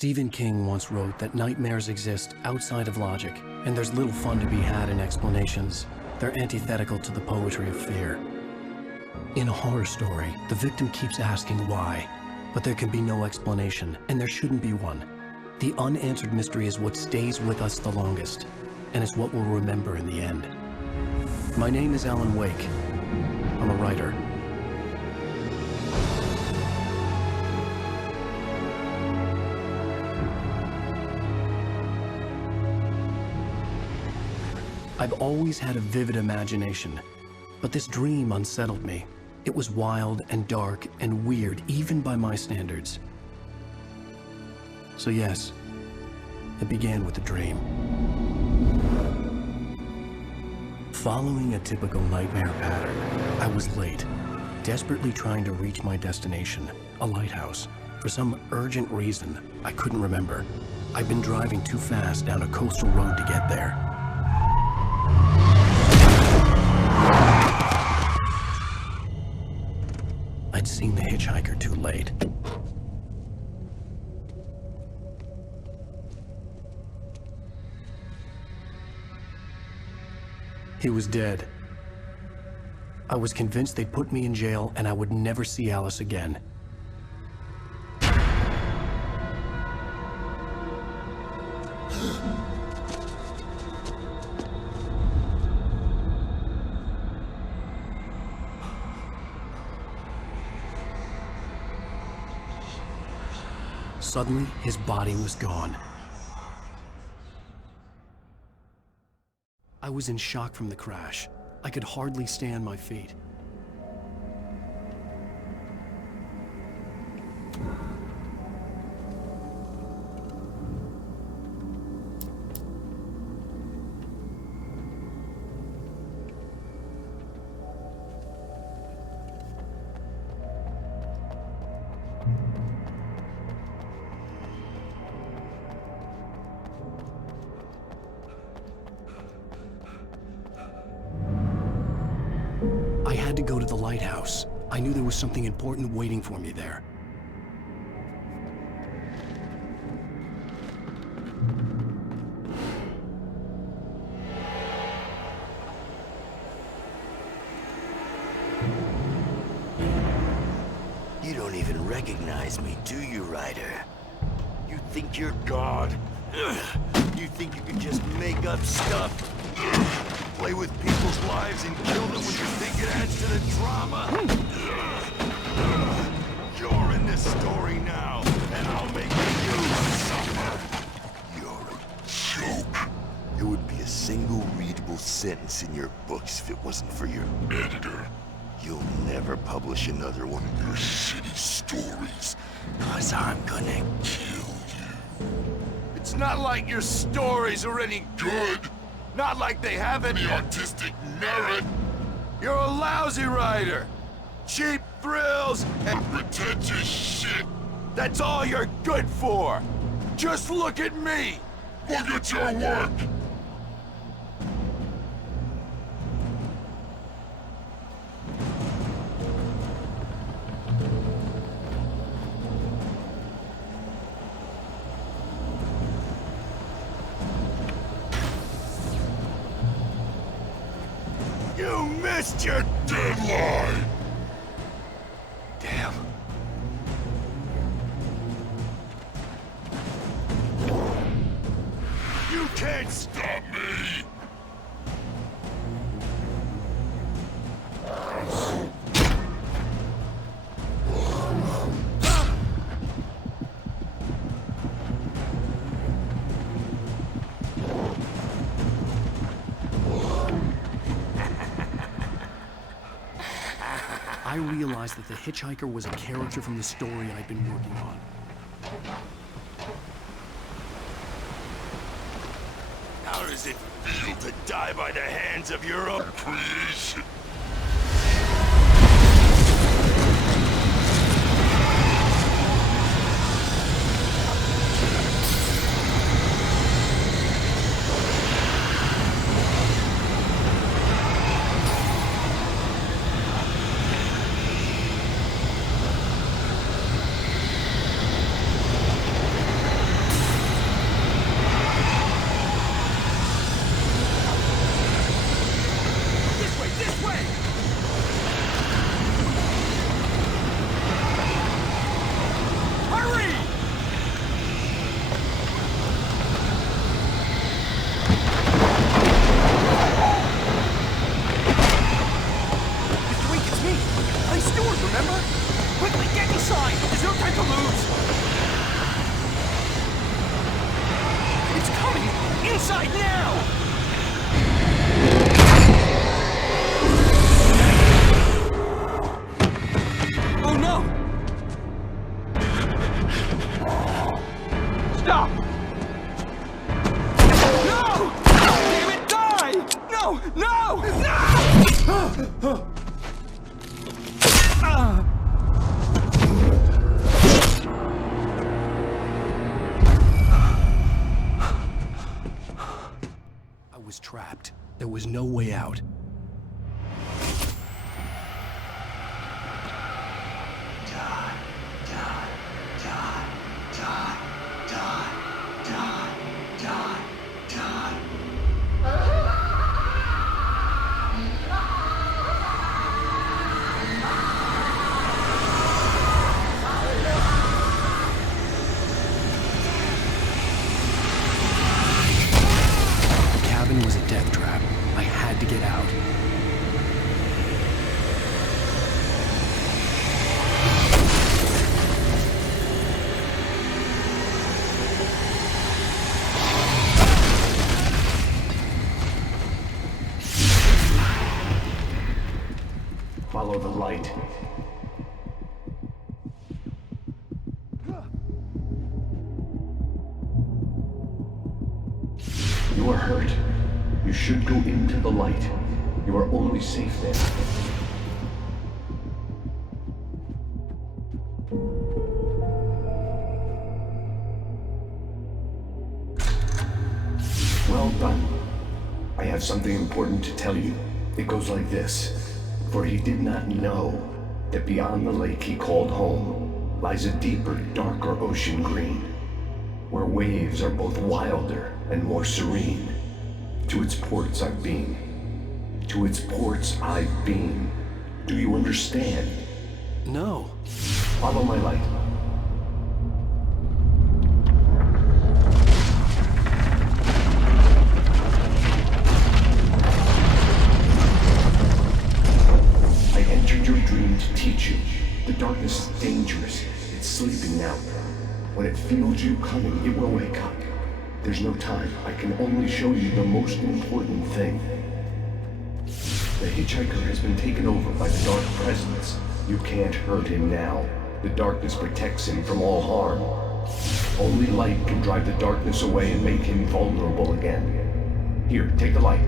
Stephen King once wrote that nightmares exist outside of logic, and there's little fun to be had in explanations. They're antithetical to the poetry of fear. In a horror story, the victim keeps asking why, but there can be no explanation, and there shouldn't be one. The unanswered mystery is what stays with us the longest, and it's what we'll remember in the end. My name is Alan Wake. I'm a writer. I've always had a vivid imagination, but this dream unsettled me. It was wild and dark and weird, even by my standards. So yes, it began with a dream. Following a typical nightmare pattern, I was late, desperately trying to reach my destination, a lighthouse. For some urgent reason, I couldn't remember. I'd been driving too fast down a coastal road to get there. I'd seen the hitchhiker too late. He was dead. I was convinced they'd put me in jail and I would never see Alice again. Suddenly, his body was gone. I was in shock from the crash. I could hardly stay on my feet. I had to go to the lighthouse. I knew there was something important waiting for me there. You don't even recognize me, do you, Ryder? You think you're God? You think you can just make up stuff? Play with people's lives and kill them when you think it adds to the drama? You're in this story now, and I'll make you suffer. You're a joke. There would be a single readable sentence in your books if it wasn't for your editor. You'll never publish another one of your shitty stories, 'cause I'm gonna kill you. It's not like your stories are any good. Not like they have any artistic merit. You're a lousy writer. Cheap thrills and pretentious shit. That's all you're good for. Just look at me. Look at your work. You missed your deadline! Damn. You can't stop me! I realized that the hitchhiker was a character from the story I'd been working on. How does it feel to die by the hands of your own creation? I was trapped. There was no way out. The cabin was a death trap. I had to get out. Follow the light. You are hurt. You should go into the light. You are only safe there. Well done. I have something important to tell you. It goes like this. For he did not know that beyond the lake he called home lies a deeper, darker ocean green, where waves are both wilder and more serene. To its ports I've been. To its ports I've been. Do you understand? No. Follow my light. I entered your dream to teach you. The darkness is dangerous. It's sleeping now. When it feels you coming, it will wake up. There's no time. I can only show you the most important thing. The hitchhiker has been taken over by the dark presence. You can't hurt him now. The darkness protects him from all harm. Only light can drive the darkness away and make him vulnerable again. Here, take the light.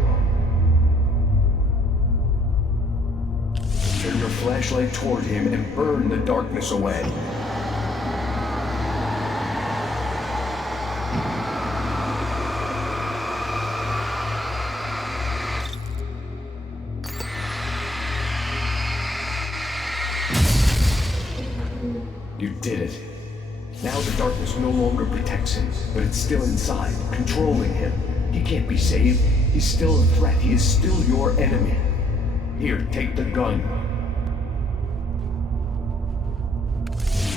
Turn your flashlight toward him and burn the darkness away. You did it. Now the darkness no longer protects him, but it's still inside, controlling him. He can't be saved. He's still a threat. He is still your enemy. Here, take the gun.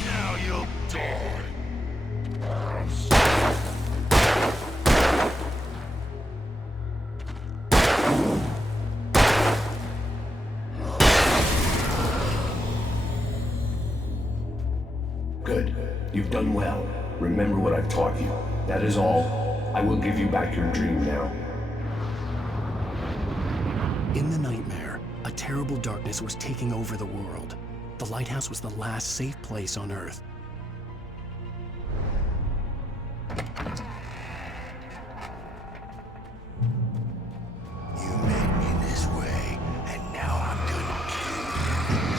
Now you'll die. Good. You've done well. Remember what I've taught you. That is all. I will give you back your dream now. In the nightmare, a terrible darkness was taking over the world. The lighthouse was the last safe place on Earth. You made me this way, and now I'm gonna kill you.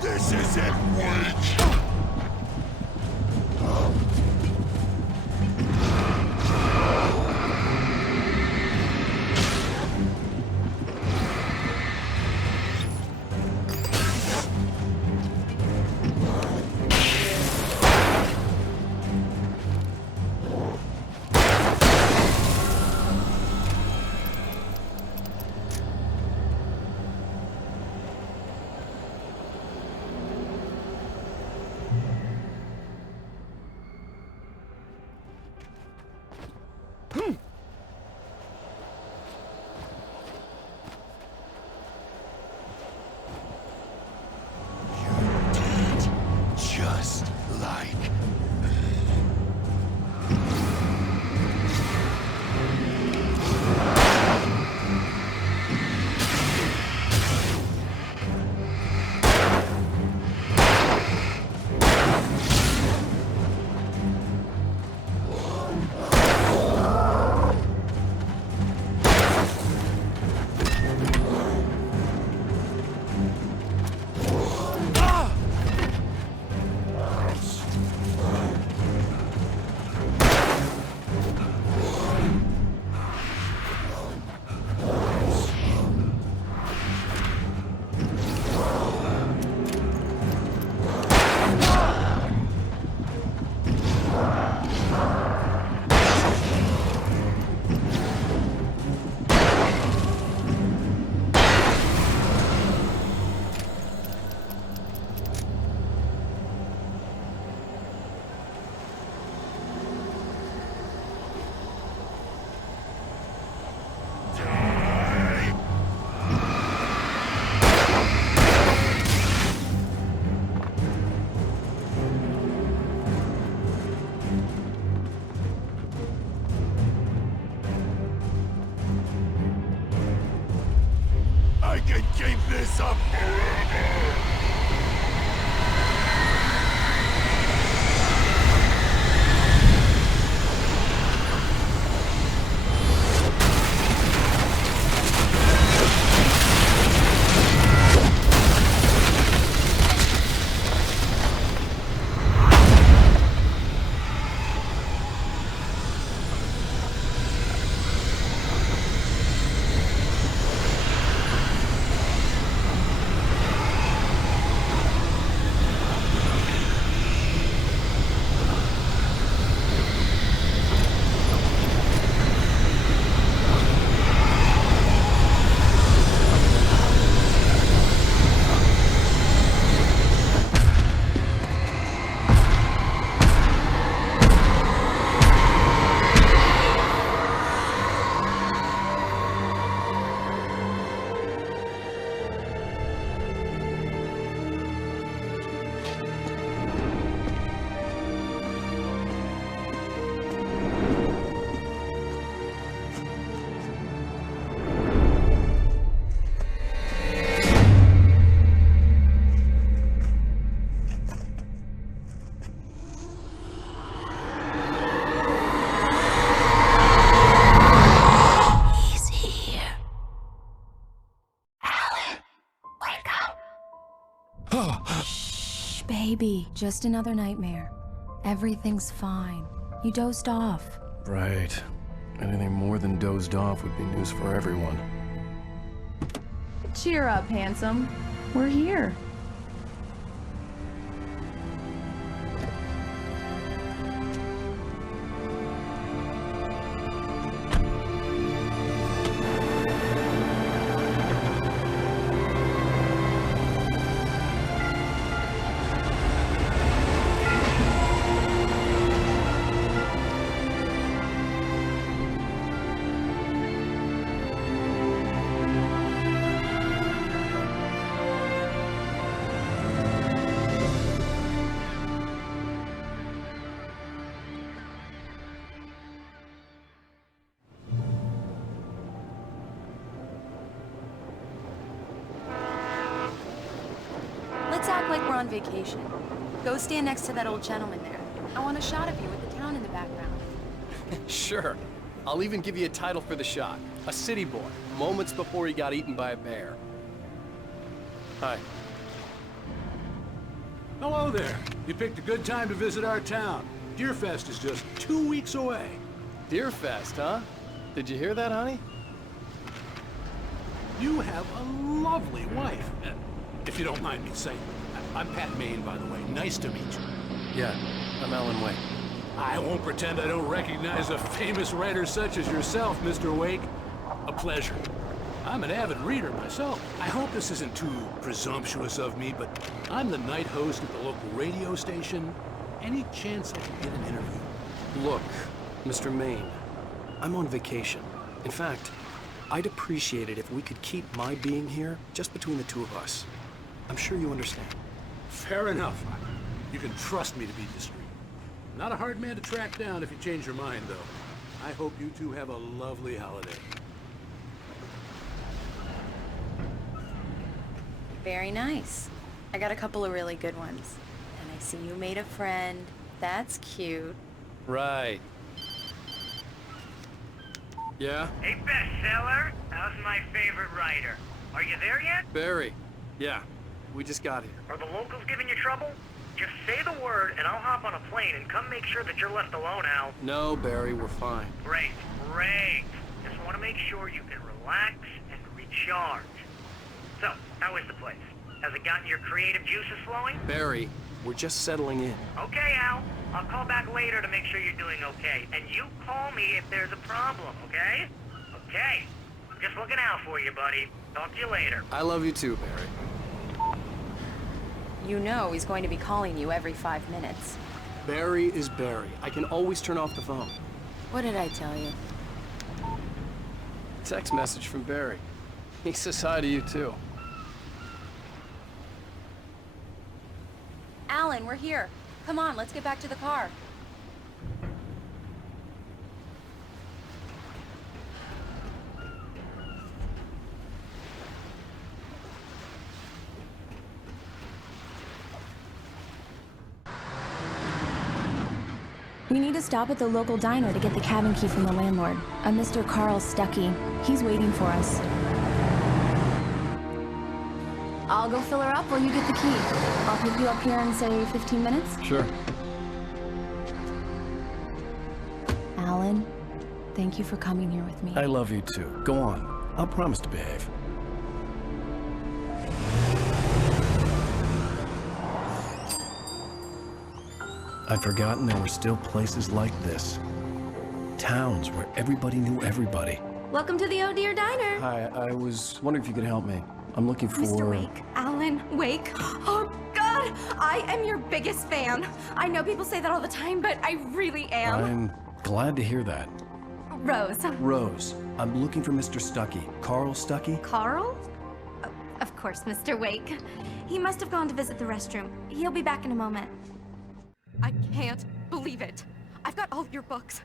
This isn't weak! I can keep this up forever! Baby, just another nightmare. Everything's fine. You dozed off. Right. Anything more than dozed off would be news for everyone. Cheer up, handsome. We're here. Let's act like we're on vacation. Go stand next to that old gentleman there. I want a shot of you with the town in the background. Sure. I'll even give you a title for the shot. A city boy, moments before he got eaten by a bear. Hi. Hello there. You picked a good time to visit our town. Deerfest is just 2 weeks away. Deerfest, huh? Did you hear that, honey? You have a lovely wife. If you don't mind me saying. I'm Pat Maine, by the way. Nice to meet you. Yeah, I'm Alan Wake. I won't pretend I don't recognize a famous writer such as yourself, Mr. Wake. A pleasure. I'm an avid reader myself. I hope this isn't too presumptuous of me, but I'm the night host at the local radio station. Any chance I could get an interview? Look, Mr. Maine, I'm on vacation. In fact, I'd appreciate it if we could keep my being here just between the two of us. I'm sure you understand. Fair enough. You can trust me to be discreet. Not a hard man to track down if you change your mind, though. I hope you two have a lovely holiday. Very nice. I got a couple of really good ones. And I see you made a friend. That's cute. Right. Yeah? Hey, bestseller, how's my favorite writer? Are you there yet? Barry. Yeah, we just got here. Are the locals giving you trouble? Just say the word and I'll hop on a plane and come make sure that you're left alone, Al. No, Barry, we're fine. Great, great. Just want to make sure you can relax and recharge. So, how is the place? Has it gotten your creative juices flowing? Barry, we're just settling in. Okay, Al. I'll call back later to make sure you're doing okay. And you call me if there's a problem, okay? Okay. I'm just looking out for you, buddy. Talk to you later. I love you too, Barry. You know he's going to be calling you every 5 minutes. Barry is Barry. I can always turn off the phone. What did I tell you? Text message from Barry. He says hi to you too. Alan, we're here. Come on, let's get back to the car. We need to stop at the local diner to get the cabin key from the landlord, a Mr. Carl Stuckey. He's waiting for us. I'll go fill her up while you get the key. I'll pick you up here in, say, 15 minutes? Sure. Alan, thank you for coming here with me. I love you too. Go on. I'll promise to behave. I'd forgotten there were still places like this. Towns where everybody knew everybody. Welcome to the Oh Dear Diner. Hi, I was wondering if you could help me. I'm looking for... Mr. Wake. Alan Wake. Oh, God! I am your biggest fan. I know people say that all the time, but I really am. I'm glad to hear that. Rose. Rose, I'm looking for Mr. Stuckey. Carl Stuckey? Carl? Of course, Mr. Wake. He must have gone to visit the restroom. He'll be back in a moment. I can't believe it. I've got all your books.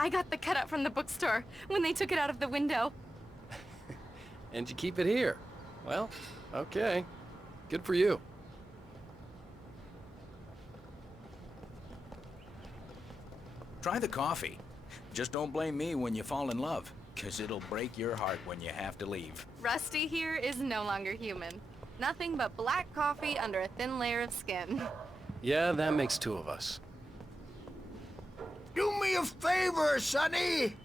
I got the cutout from the bookstore when they took it out of the window. And you keep it here. Well, okay. Good for you. Try the coffee. Just don't blame me when you fall in love, 'cause it'll break your heart when you have to leave. Rusty here is no longer human. Nothing but black coffee under a thin layer of skin. Yeah, that makes two of us. Do me a favor, Sonny.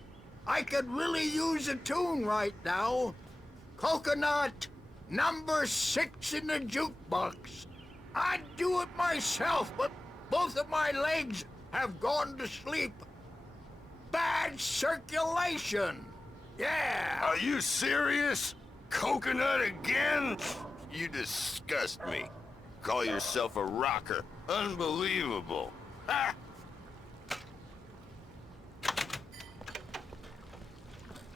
I could really use a tune right now. Coconut, number 6 in the jukebox. I'd do it myself, but both of my legs have gone to sleep. Bad circulation. Yeah. Are you serious? Coconut again? You disgust me. Call yourself a rocker. Unbelievable. Ha!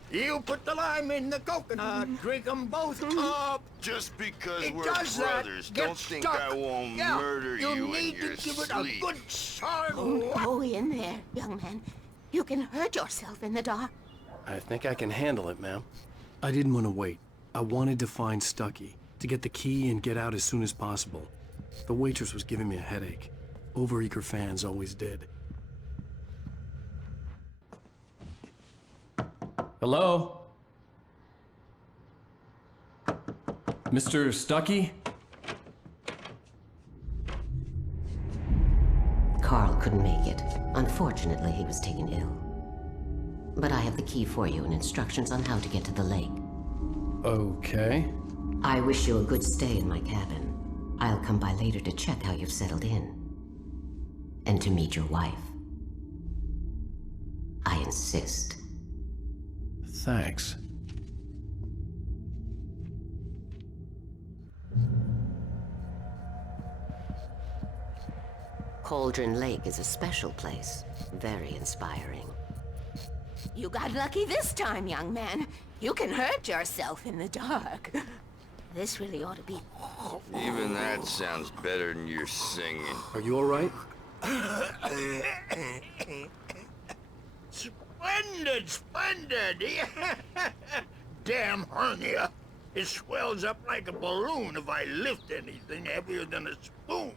You put the lime in the coconut, drink them both up. Just because It we're does that, brothers, get don't think stuck. I won't Yeah, murder you you in need your to give it sleep. a good solid Go in there, young man. You can hurt yourself in the dark. I think I can handle it, ma'am. I didn't want to wait. I wanted to find Stuckey, to get the key and get out as soon as possible. The waitress was giving me a headache. Overeager fans always did. Hello? Mr. Stuckey? Carl couldn't make it. Unfortunately, he was taken ill. But I have the key for you and instructions on how to get to the lake. Okay. I wish you a good stay in my cabin. I'll come by later to check how you've settled in. And to meet your wife. I insist. Thanks. Cauldron Lake is a special place. Very inspiring. You got lucky this time, young man. You can hurt yourself in the dark. This really ought to be... Even that sounds better than your singing. Are you all right? Splendid, splendid! Damn hernia. It swells up like a balloon if I lift anything heavier than a spoon.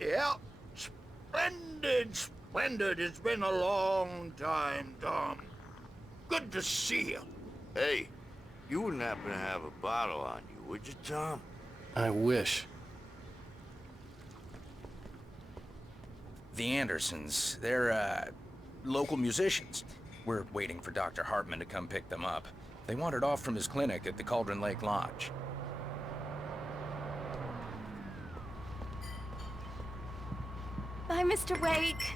Yeah, splendid, splendid. It's been a long time, Tom. Good to see you. Hey, you wouldn't happen to have a bottle on you, would you, Tom? I wish. The Andersons, they're, local musicians. We're waiting for Dr. Hartman to come pick them up. They wandered off from his clinic at the Cauldron Lake Lodge. Bye, Mr. Wake.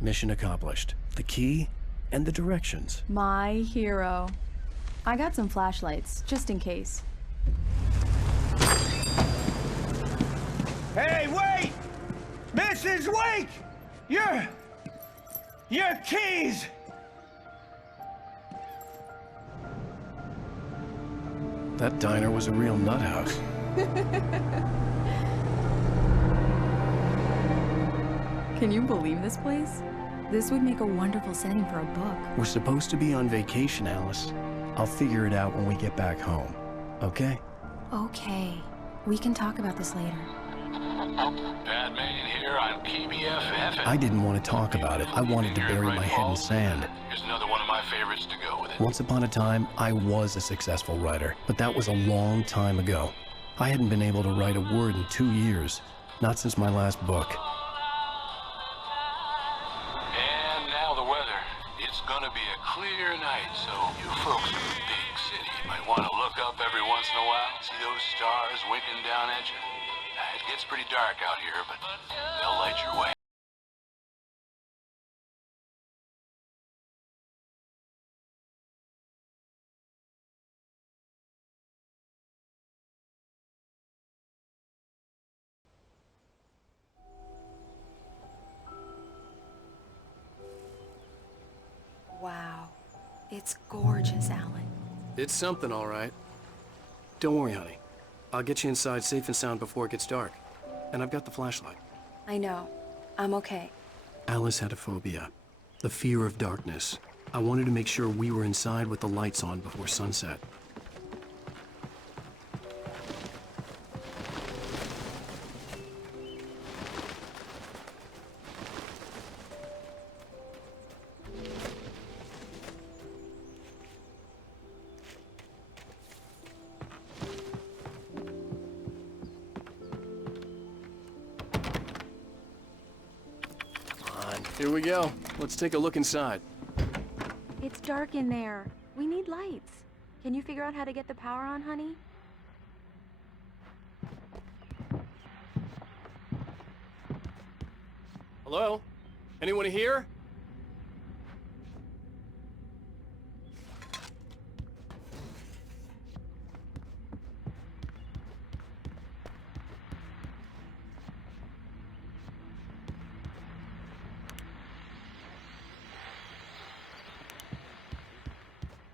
Mission accomplished. The key and the directions. My hero. I got some flashlights, just in case. Hey, wait! Mrs. Wake! Your keys! That diner was a real nut house. Can you believe this place? This would make a wonderful setting for a book. We're supposed to be on vacation, Alice. I'll figure it out when we get back home. Okay? Okay. We can talk about this later. Batman here on KBFF. I didn't want to talk about it. I wanted to bury my head in sand. Here's another one of my favorites to go with it. Once upon a time, I was a successful writer, but that was a long time ago. I hadn't been able to write a word in 2 years, not since my last book. And now the weather. It's gonna be a clear night, so you folks in the big city might want to look up every once in a while, see those stars winking down at you. It gets pretty dark out here, but they'll light your way. Wow. It's gorgeous, Alan. It's something, all right. Don't worry, honey. I'll get you inside safe and sound before it gets dark. And I've got the flashlight. I know. I'm okay. Alice had a phobia. The fear of darkness. I wanted to make sure we were inside with the lights on before sunset. Here we go. Let's take a look inside. It's dark in there. We need lights. Can you figure out how to get the power on, honey? Hello? Anyone here?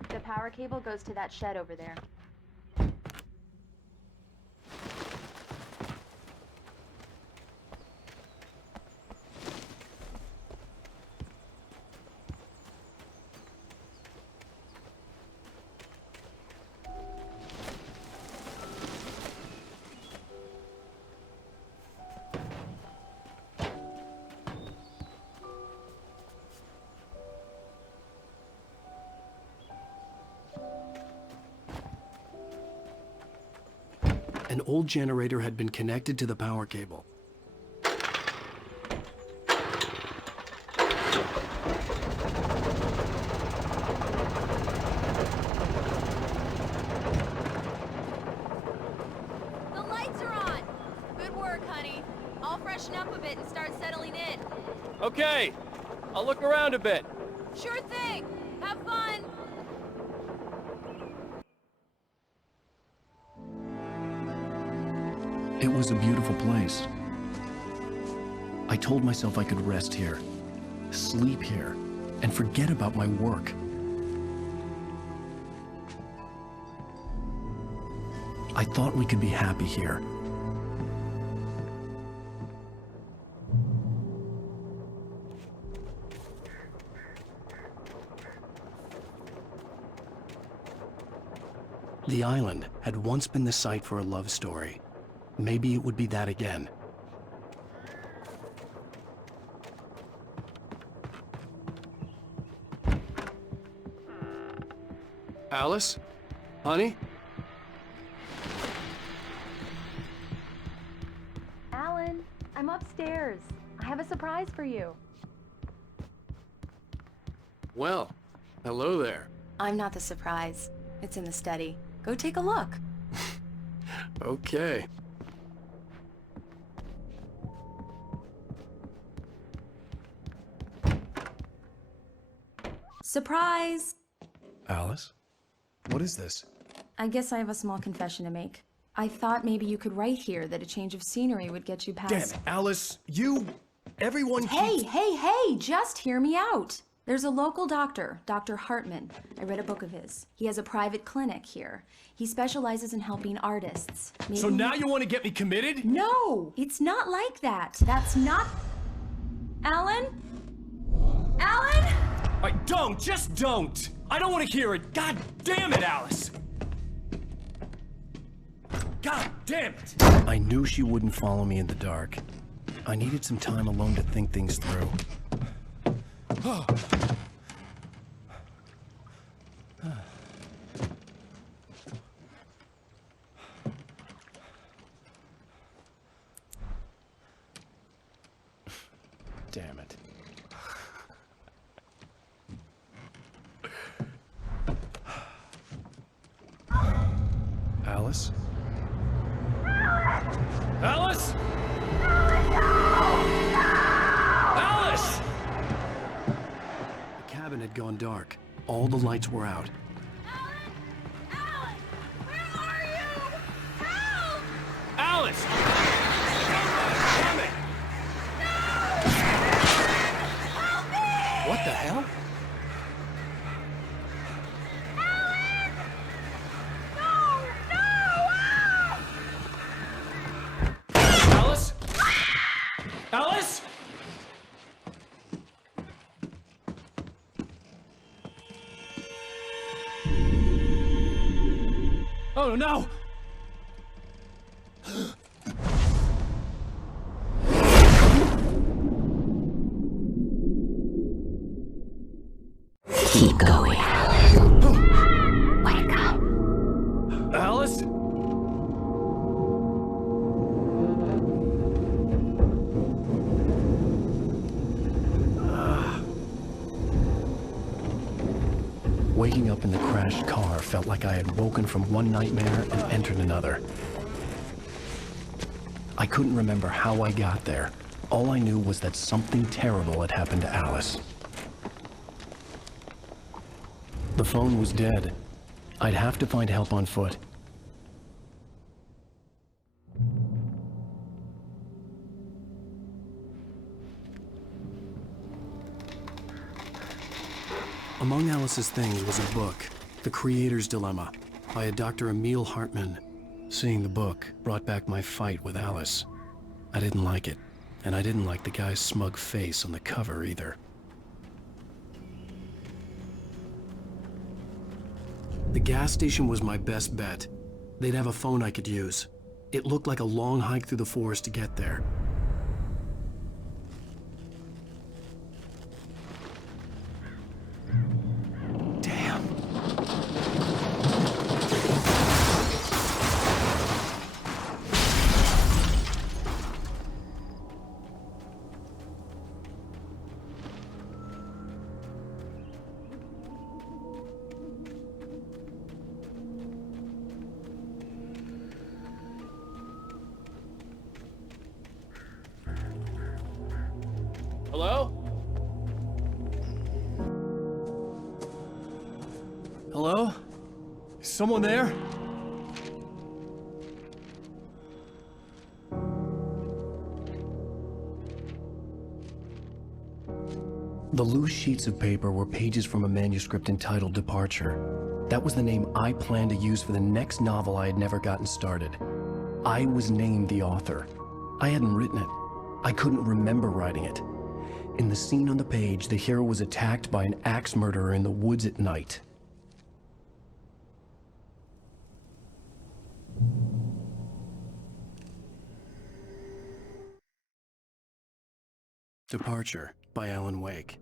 The power cable goes to that shed over there. An old generator had been connected to the power cable. The lights are on! Good work, honey. I'll freshen up a bit and start settling in. Okay, I'll look around a bit. Sure thing! Have fun! It was a beautiful place. I told myself I could rest here, sleep here, and forget about my work. I thought we could be happy here. The island had once been the site for a love story. Maybe it would be that again. Alice? Honey? Alan, I'm upstairs. I have a surprise for you. Well, hello there. I'm not the surprise. It's in the study. Go take a look. Okay. Surprise! Alice? What is this? I guess I have a small confession to make. I thought maybe you could write here that a change of scenery would get you past... Damn it, Alice! Everyone Hey, hey, just hear me out! There's a local doctor, Dr. Hartman. I read a book of his. He has a private clinic here. He specializes in helping artists. So now you want to get me committed? No! It's not like that. That's not... Alan? Alan? Just don't! I don't want to hear it! God damn it, Alice! God damn it! I knew she wouldn't follow me in the dark. I needed some time alone to think things through. Damn it. Alice? Alice? Alice! The cabin had gone dark. All the lights were out. Alice! Coming! What the hell? Alice? Alice? Oh no! Keep going. Wake up. Alice? Waking up in the crashed car felt like I had woken from one nightmare and entered another. I couldn't remember how I got there. All I knew was that something terrible had happened to Alice. The phone was dead. I'd have to find help on foot. Among Alice's things was a book, The Creator's Dilemma, by a Dr. Emil Hartmann. Seeing the book brought back my fight with Alice. I didn't like it, and I didn't like the guy's smug face on the cover either. The gas station was my best bet. They'd have a phone I could use. It looked like a long hike through the forest to get there. Damn. Hello? Hello? Is someone there? The loose sheets of paper were pages from a manuscript entitled Departure. That was the name I planned to use for the next novel I had never gotten started. I was named the author. I hadn't written it. I couldn't remember writing it. In the scene on the page, the hero was attacked by an axe murderer in the woods at night. Departure by Alan Wake.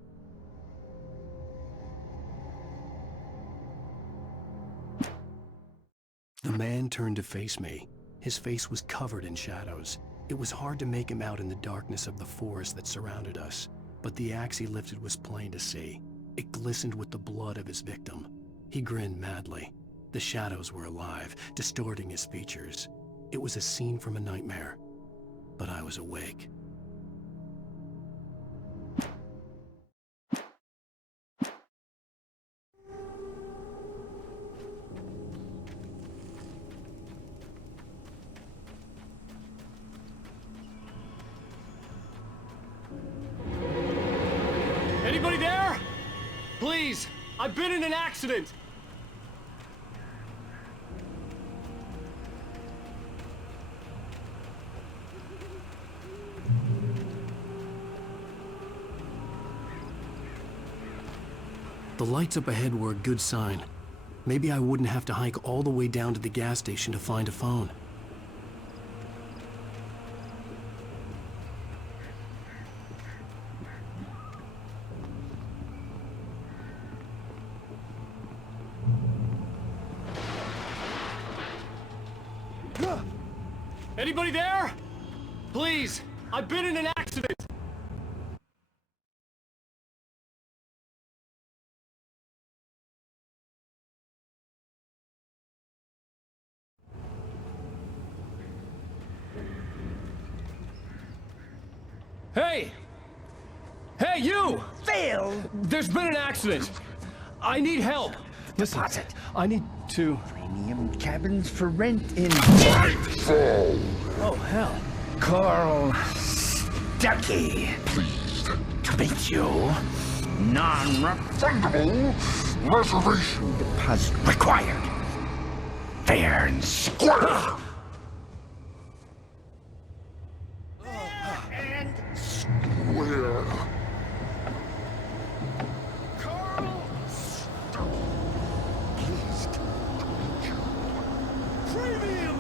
The man turned to face me. His face was covered in shadows. It was hard to make him out in the darkness of the forest that surrounded us, but the axe he lifted was plain to see. It glistened with the blood of his victim. He grinned madly. The shadows were alive, distorting his features. It was a scene from a nightmare, but I was awake. Anybody there? Please, I've been in an accident. The lights up ahead were a good sign. Maybe I wouldn't have to hike all the way down to the gas station to find a phone. Anybody there? Please, I've been in an accident. Hey! Hey, you! Phil! There's been an accident. I need help. Listen, I need to... Premium cabins for rent in... Oh, hell. Carl Stuckey. Pleased to meet you. Non-refundable reservation deposit required. Fair and square. And square. Carl Stuckey. Pleased to meet you. Premium.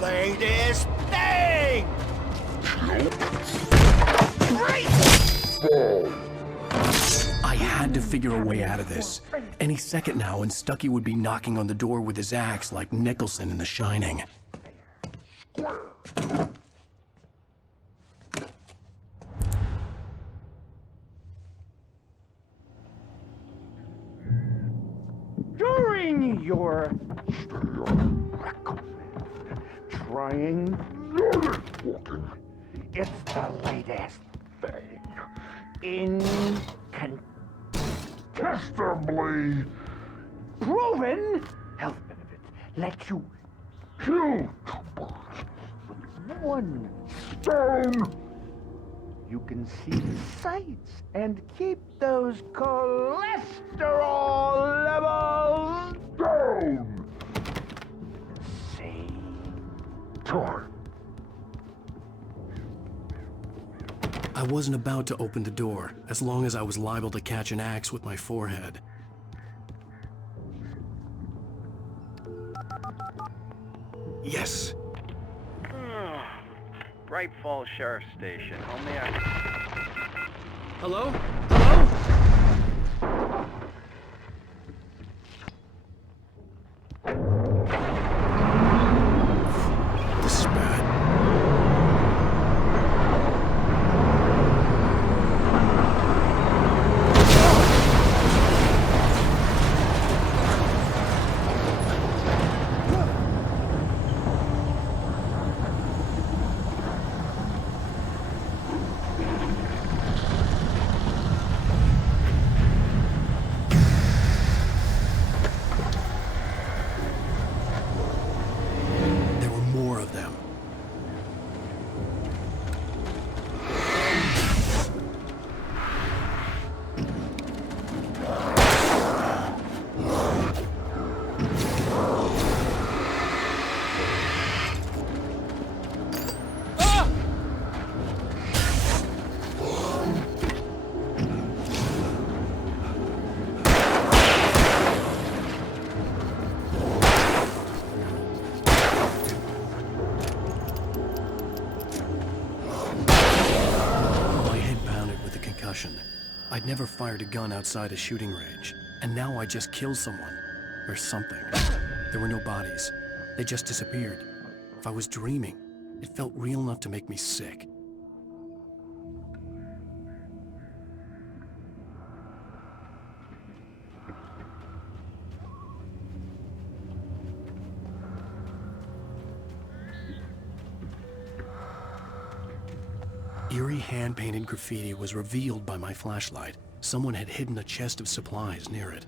Latest thing! I had to figure a way out of this. Any second now, and Stuckey would be knocking on the door with his axe like Nicholson in The Shining. During your trying walking, it's the latest thing. Incontestably proven health benefits let you kill two birds with one stone. You can see the sights and keep those cholesterol levels down. Time. I wasn't about to open the door, as long as I was liable to catch an axe with my forehead. Yes! Bright Falls Sheriff Station. How may I... Hello? Hello? This is bad. I'd never fired a gun outside a shooting range, and now I just killed someone. Or something. There were no bodies. They just disappeared. If I was dreaming, it felt real enough to make me sick. Eerie hand-painted graffiti was revealed by my flashlight. Someone had hidden a chest of supplies near it.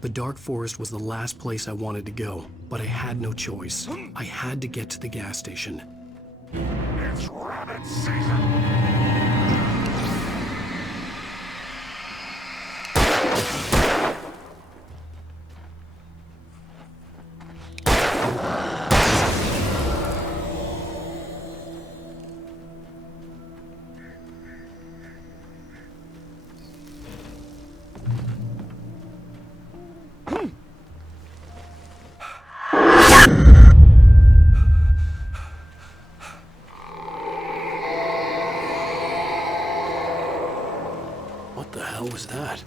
The dark forest was the last place I wanted to go, but I had no choice. I had to get to the gas station. It's rabbit season! What the hell was that?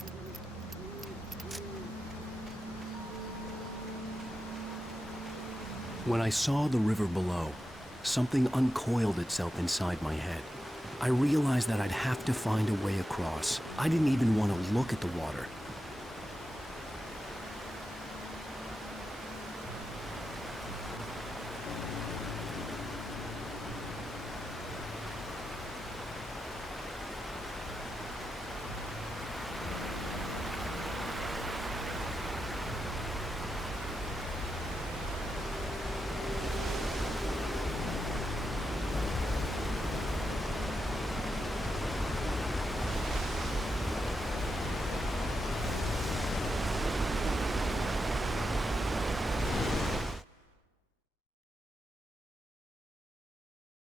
When I saw the river below, something uncoiled itself inside my head. I realized that I'd have to find a way across. I didn't even want to look at the water.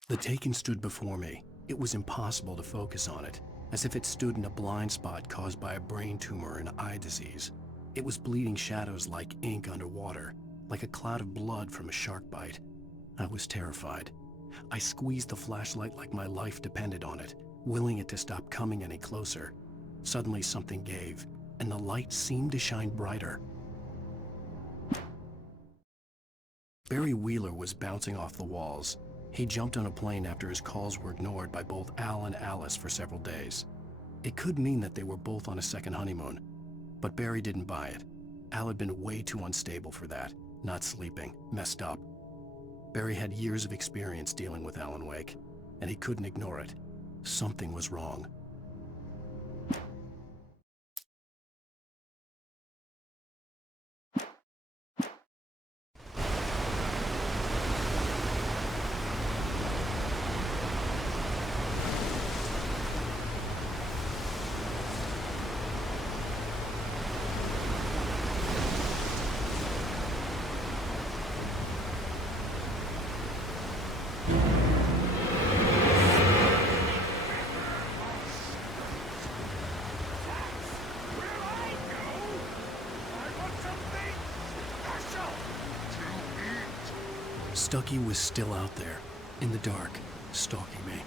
The Taken stood before me. It was impossible to focus on it, as if it stood in a blind spot caused by a brain tumor and eye disease. It was bleeding shadows like ink underwater, like a cloud of blood from a shark bite. I was terrified. I squeezed the flashlight like my life depended on it, willing it to stop coming any closer. Suddenly something gave, and the light seemed to shine brighter. Barry Wheeler was bouncing off the walls. He jumped on a plane after his calls were ignored by both Al and Alice for several days. It could mean that they were both on a second honeymoon, but Barry didn't buy it. Al had been way too unstable for that, not sleeping, messed up. Barry had years of experience dealing with Alan Wake, and he couldn't ignore it. Something was wrong. Stucky was still out there, in the dark, stalking me.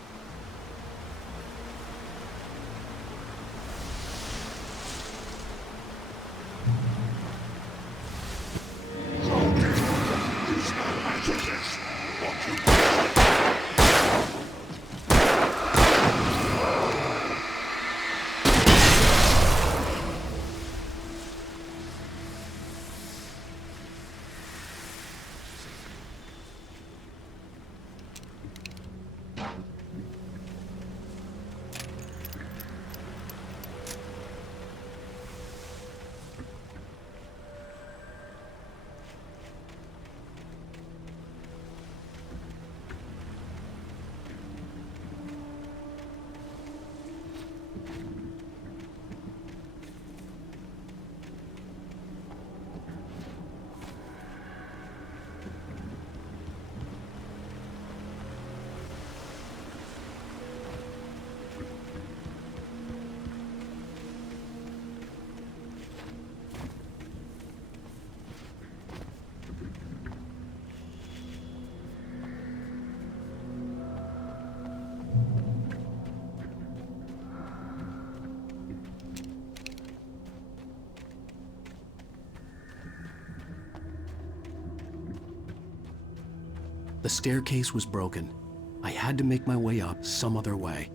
The staircase was broken. I had to make my way up some other way.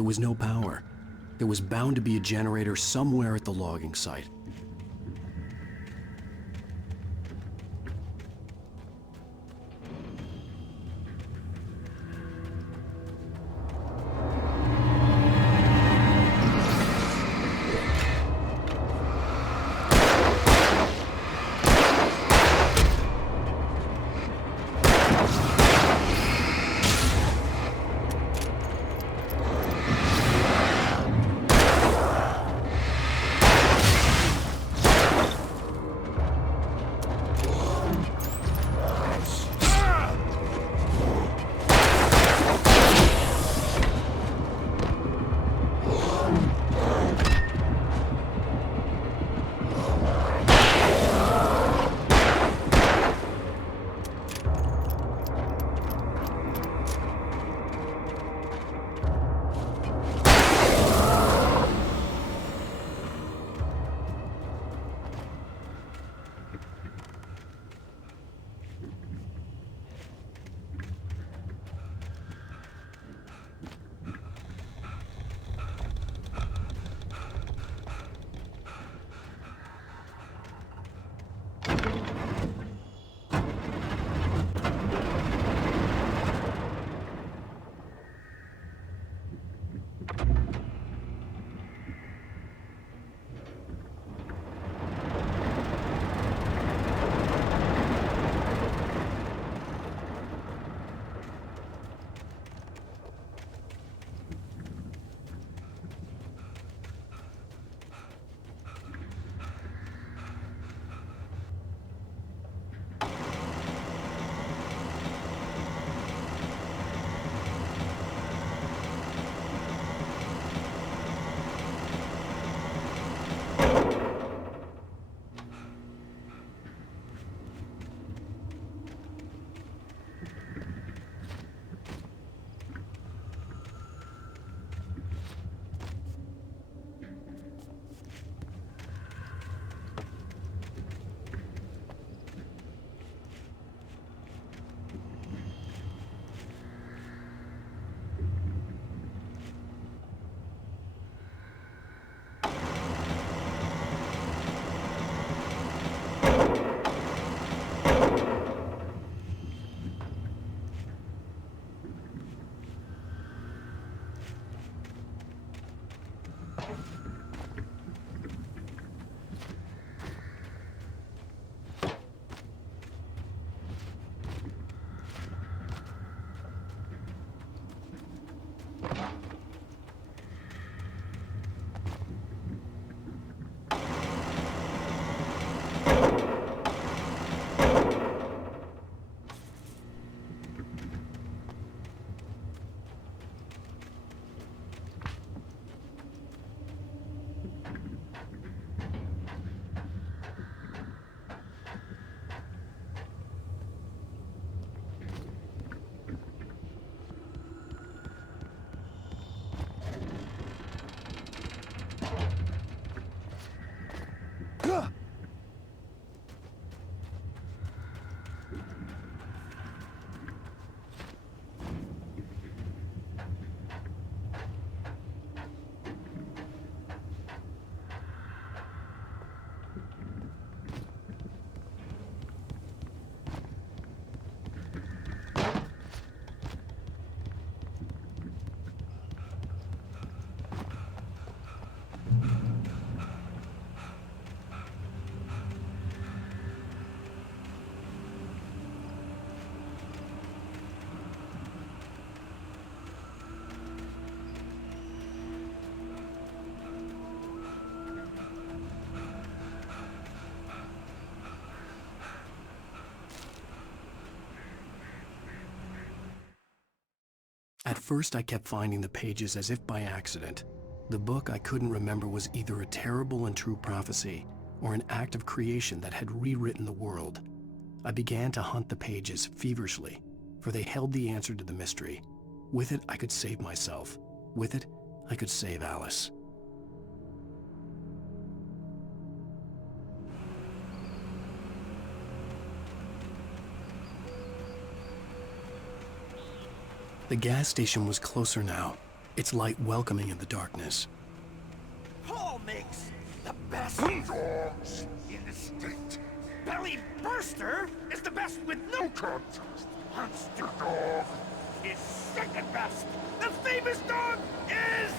There was no power. There was bound to be a generator somewhere at the logging site. At first, I kept finding the pages as if by accident. The book I couldn't remember was either a terrible and true prophecy or an act of creation that had rewritten the world. I began to hunt the pages feverishly, for they held the answer to the mystery. With it, I could save myself. With it, I could save Alice. The gas station was closer now. its light welcoming in the darkness. Paul makes the best dogs in the state. Belly Burster is the best with no contest. Monster Dog is second best. The famous dog is...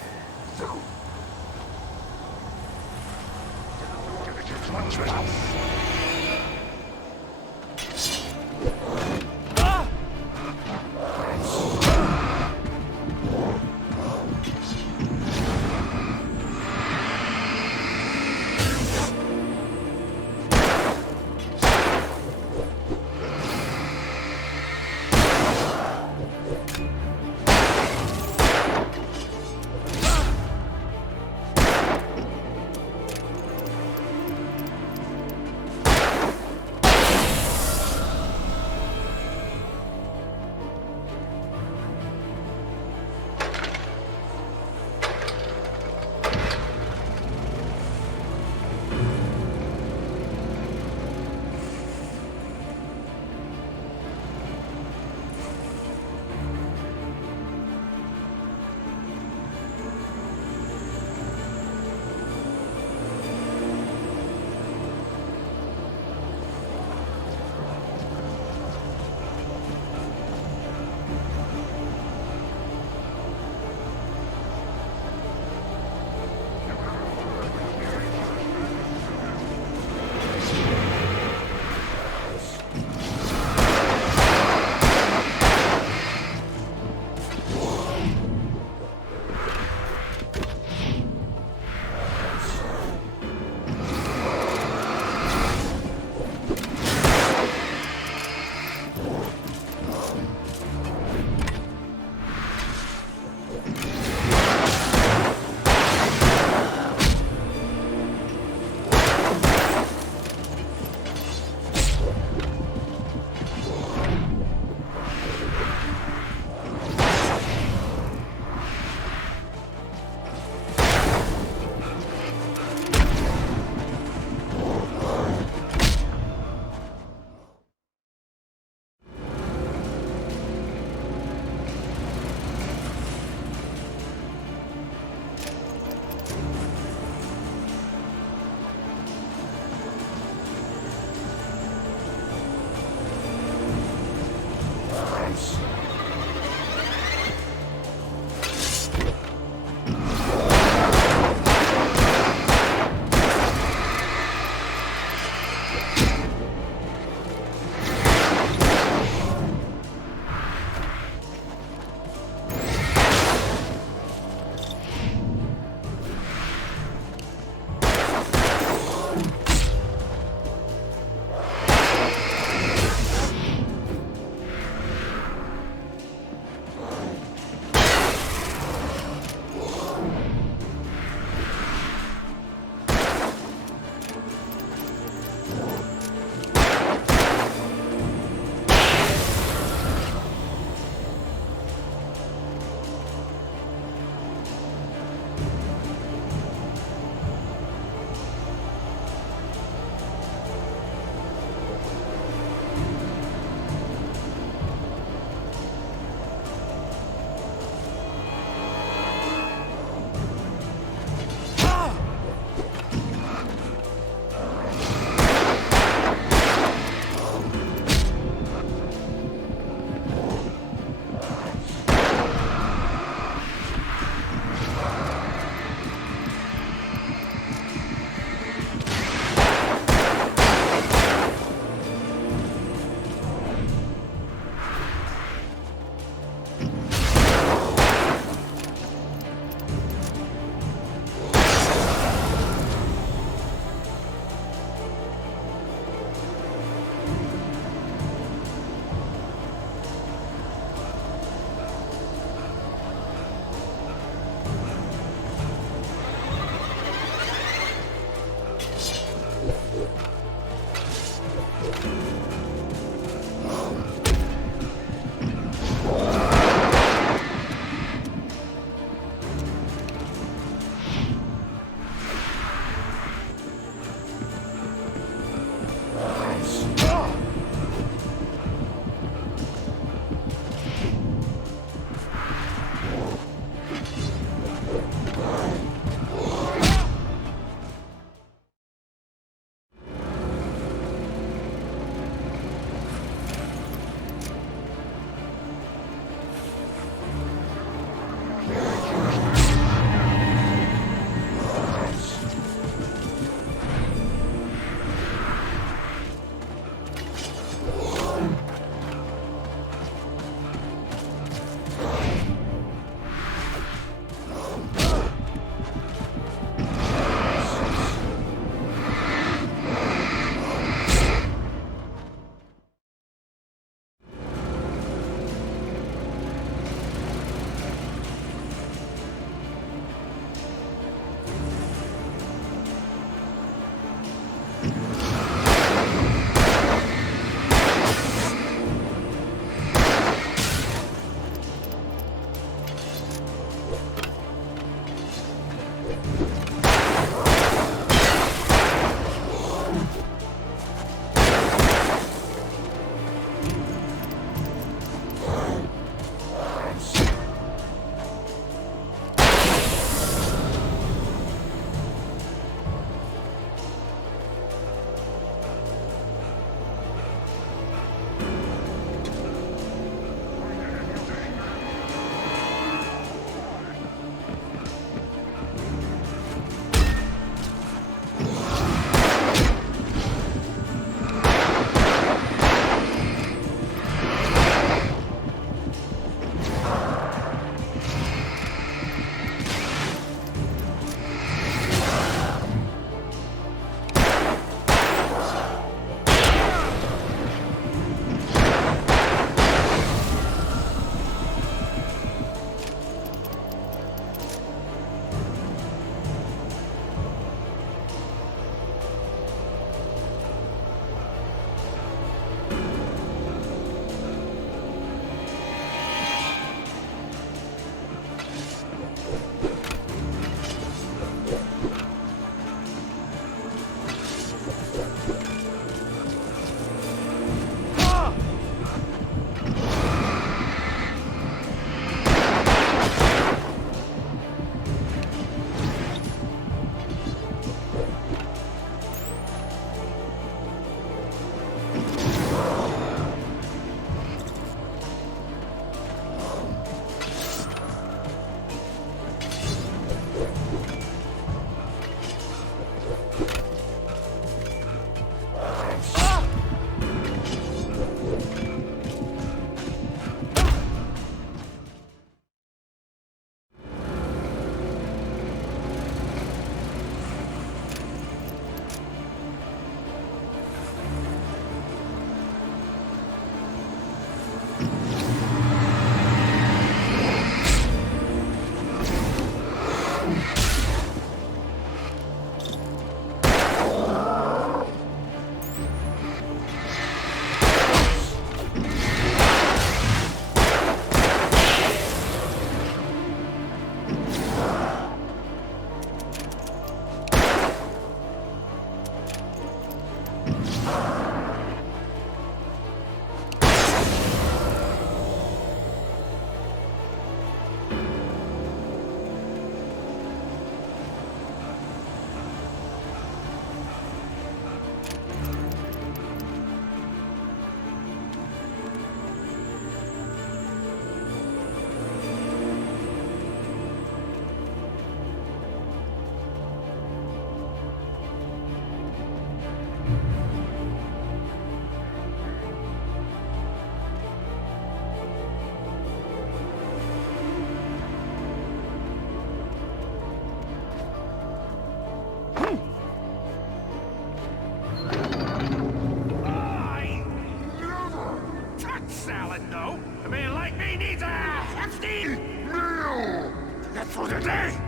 for the day!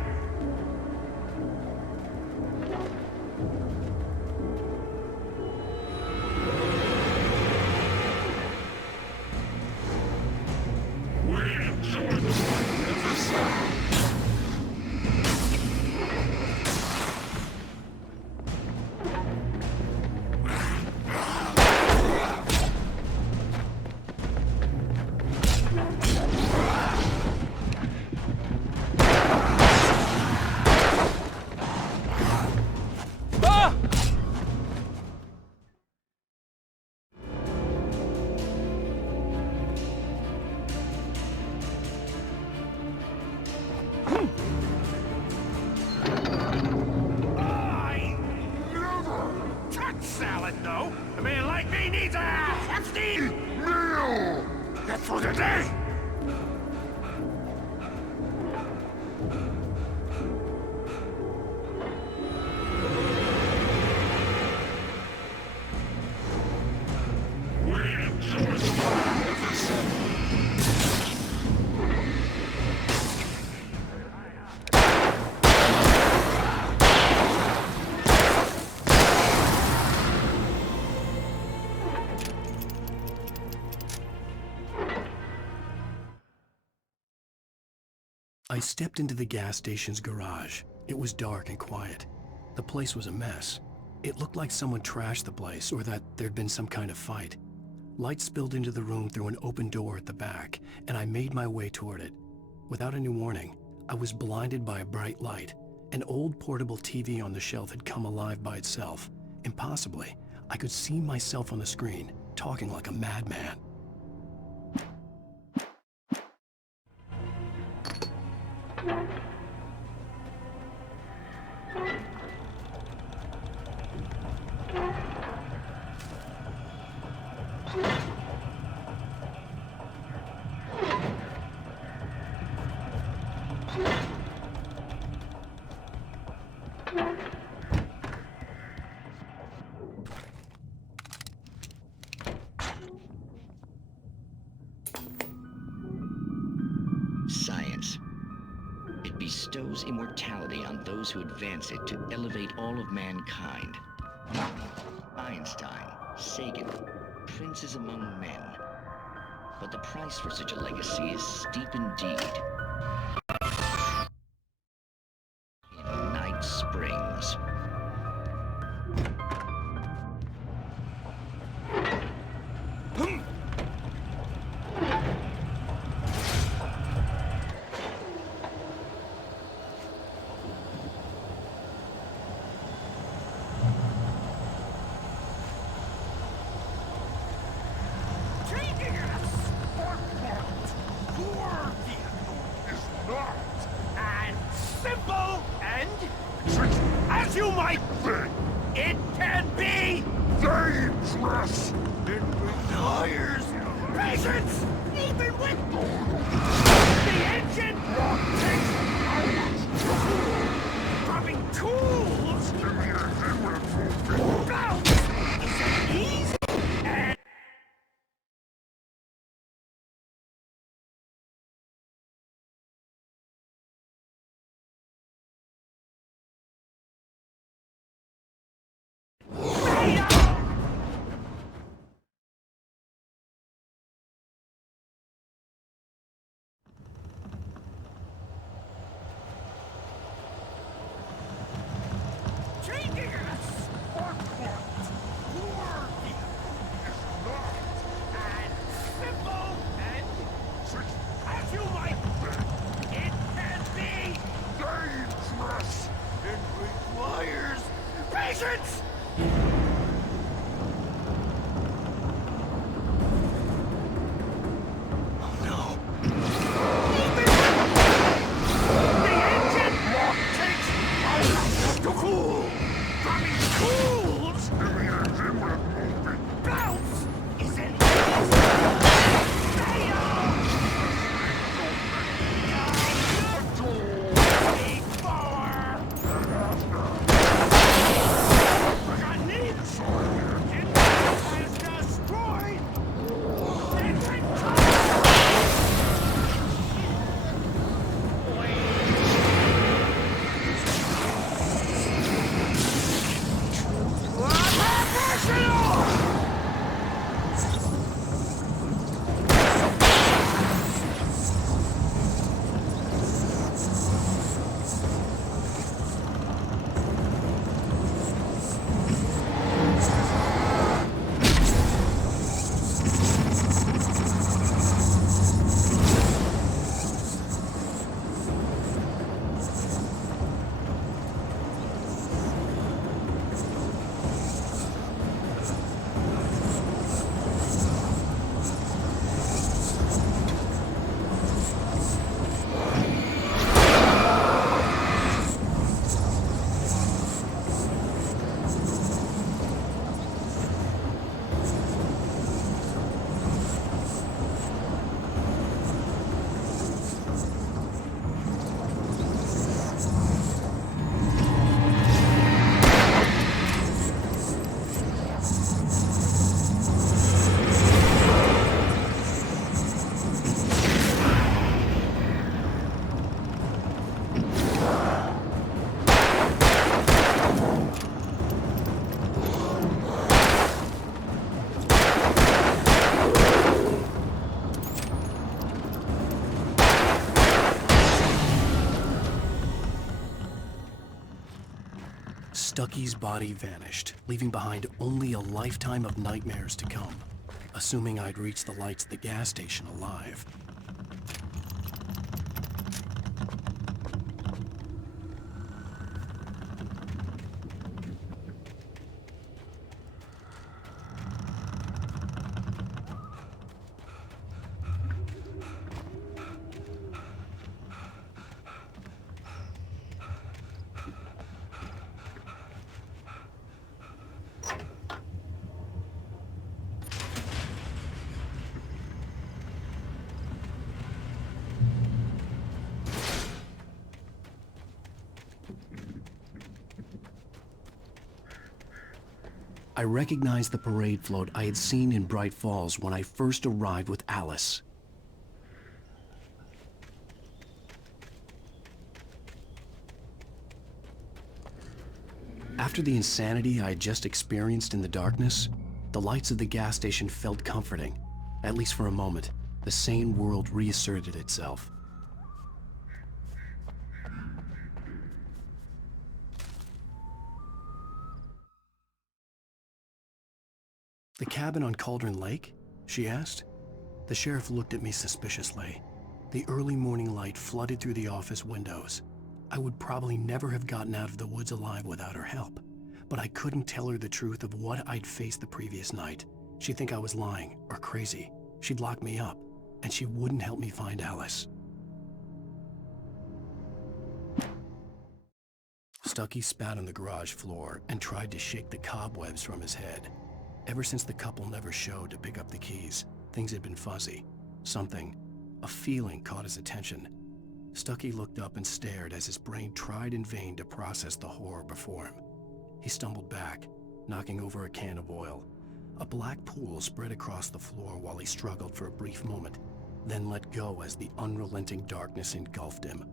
Salad, no. A man like me needs a hefty meal. That's for the day. I stepped into the gas station's garage. It was dark and quiet. The place was a mess. It looked like someone trashed the place or that there'd been some kind of fight. Light spilled into the room through an open door at the back, and I made my way toward it. Without any warning, I was blinded by a bright light. An old portable TV on the shelf had come alive by itself. Impossibly, I could see myself on the screen, talking like a madman. Science. It bestows immortality on those who advance it to elevate all of mankind. Einstein, Sagan, princes among men. But the price for such a legacy is steep indeed. In Night Springs. As you might think, it can be dangerous. It requires patience, even with the engine dropping tools. Now, is it easy? And Stucky's body vanished, leaving behind only a lifetime of nightmares to come, assuming I'd reached the lights at the gas station alive. I recognized the parade float I had seen in Bright Falls when I first arrived with Alice. After the insanity I had just experienced in the darkness, the lights of the gas station felt comforting. At least for a moment, the sane world reasserted itself. "The cabin on Cauldron Lake?" she asked. The sheriff looked at me suspiciously. The early morning light flooded through the office windows. I would probably never have gotten out of the woods alive without her help, but I couldn't tell her the truth of what I'd faced the previous night. She'd think I was lying or crazy. She'd lock me up, and she wouldn't help me find Alice. Stucky spat on the garage floor and tried to shake the cobwebs from his head. Ever since the couple never showed to pick up the keys, things had been fuzzy. Something, a feeling, caught his attention. Stucky looked up and stared as his brain tried in vain to process the horror before him. He stumbled back, knocking over a can of oil. A black pool spread across the floor while he struggled for a brief moment, then let go as the unrelenting darkness engulfed him.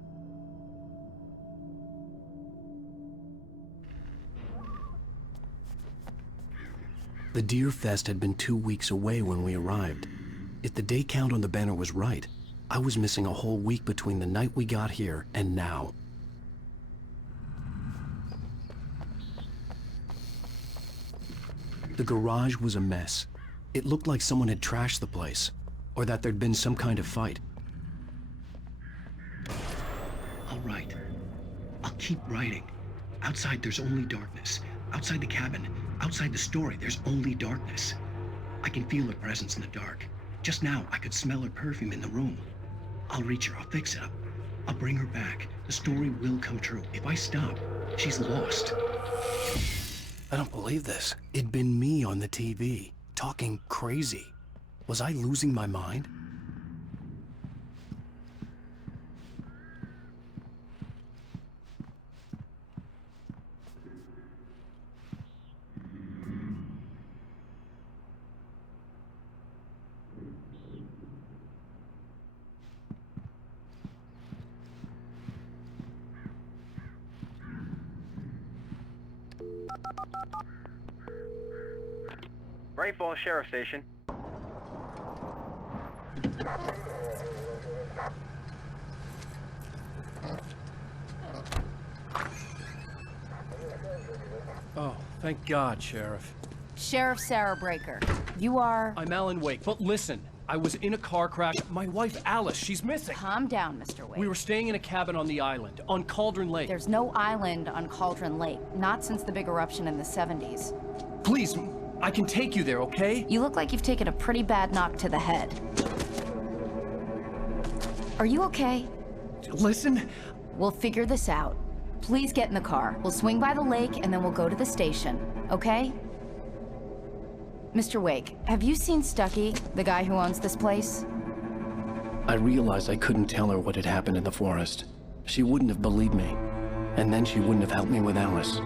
The Deer Fest had been 2 weeks away when we arrived. If the day count on the banner was right, I was missing a whole week between the night we got here and now. The garage was a mess. It looked like someone had trashed the place, or that there'd been some kind of fight. All right. I'll keep writing. Outside, there's only darkness. Outside the cabin, outside the story, there's only darkness. I can feel her presence in the dark. Just now, I could smell her perfume in the room. I'll reach her, I'll fix it up. I'll bring her back. The story will come true. If I stop, she's lost. I don't believe this. It'd been me on the TV, talking crazy. Was I losing my mind? Bright Falls Sheriff Station. Oh, thank God, Sheriff. Sheriff Sarah Breaker. You are... I'm Alan Wake, but listen. I was in a car crash. My wife, Alice, she's missing. Calm down, Mr. Wake. We were staying in a cabin on the island, on Cauldron Lake. There's no island on Cauldron Lake. Not since the big eruption in the 70s. Please, I can take you there, okay? You look like you've taken a pretty bad knock to the head. Are you okay? Listen. We'll figure this out. Please get in the car. We'll swing by the lake and then we'll go to the station, okay? Mr. Wake, have you seen Stucky, the guy who owns this place? I realized I couldn't tell her what had happened in the forest. She wouldn't have believed me, and then she wouldn't have helped me with Alice.